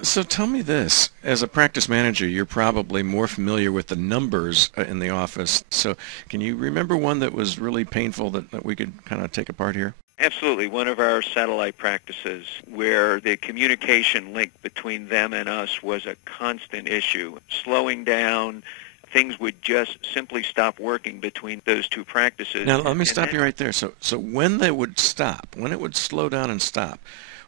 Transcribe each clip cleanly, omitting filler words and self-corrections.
So tell me this, as a practice manager, you're probably more familiar with the numbers in the office. So can you remember one that was really painful that we could kind of take apart here? Absolutely. One of our satellite practices where the communication link between them and us was a constant issue. Slowing down, things would just simply stop working between those two practices. Now let me And stop that, you right there. So when they would stop, when it would slow down and stop,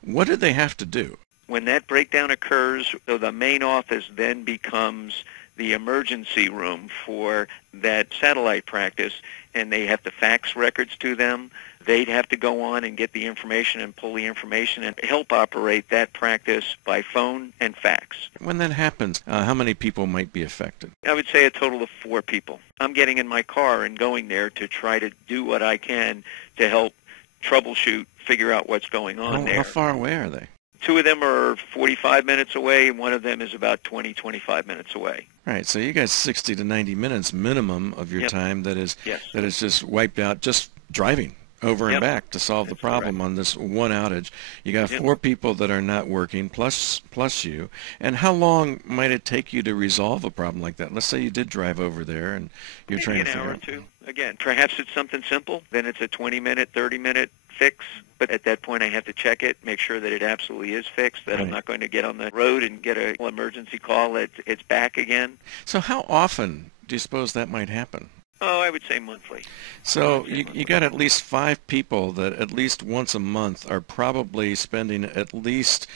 what did they have to do? when that breakdown occurs, so the main office then becomes the emergency room for that satellite practice, and they have to fax records to them. They'd have to go on and get the information and pull the information and help operate that practice by phone and fax. When that happens, how many people might be affected? I would say a total of 4 people. I'm getting in my car and going there to try to do what I can to help troubleshoot, figure out what's going on there. How far away are they? 2 of them are 45 minutes away, and one of them is about 20, 25 minutes away. Right, so you got 60 to 90 minutes minimum of your Yep. time that is Yes. just wiped out just driving over and Yep. back to solve the That's problem correct. on this one outage. You got Yep. 4 people that are not working plus you. And how long might it take you to resolve a problem like that? Let's say you did drive over there and you're Maybe trying an to hour figure or out. two. Again, perhaps it's something simple. Then it's a 20-minute, 30-minute fix. But at that point, I have to check it, make sure that it absolutely is fixed, that I'm Right. not going to get on the road and get an emergency call that it's back again. So how often do you suppose that might happen? Oh, I would say monthly. So you got at least 5 people that at least once a month are probably spending at least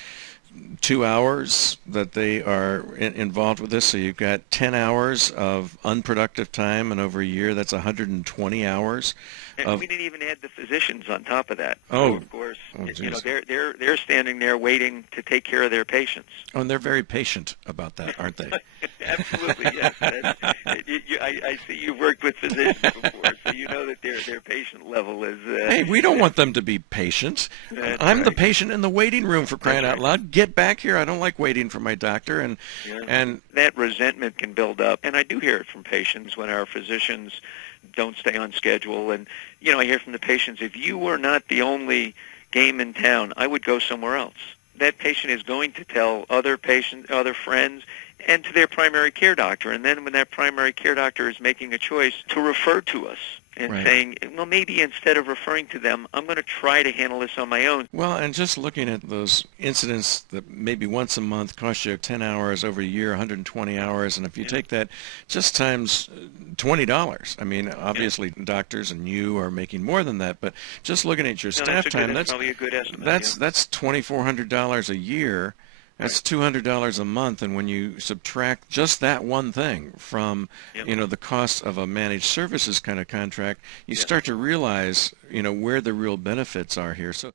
2 hours that they are involved with this. So you've got 10 hours of unproductive time, and over a year that's 120 hours. And we didn't even add the physicians on top of that. Oh. So of course, Geez. they're standing there waiting to take care of their patients. Oh, and they're very patient about that, aren't they? Absolutely, yes. I see you've worked with physicians before, so you know that their patient level is. Hey, we don't want them to be patient. That's I'm the right. patient in the waiting room, for crying That's out loud. Get back here. I don't like waiting for my doctor. Yeah. And That resentment can build up, and I do hear it from patients when our physicians don't stay on schedule. And I hear from the patients, if you were not the only game in town, I would go somewhere else. That patient is going to tell other patients, other friends, and to their primary care doctor. And then when that primary care doctor is making a choice to refer to us and Right. saying, well, maybe instead of referring to them, I'm going to try to handle this on my own. well, and just looking at those incidents that maybe once a month cost you 10 hours over a year, 120 hours, and if you Yeah. take that just times $20, I mean, obviously doctors and you are making more than that, but just looking at your No, staff time, that's probably a good estimate. that's $2,400 a year. That's $200 a month, and when you subtract just that one thing from, Yep. the cost of a managed services kind of contract, you Yes. start to realize, where the real benefits are here. So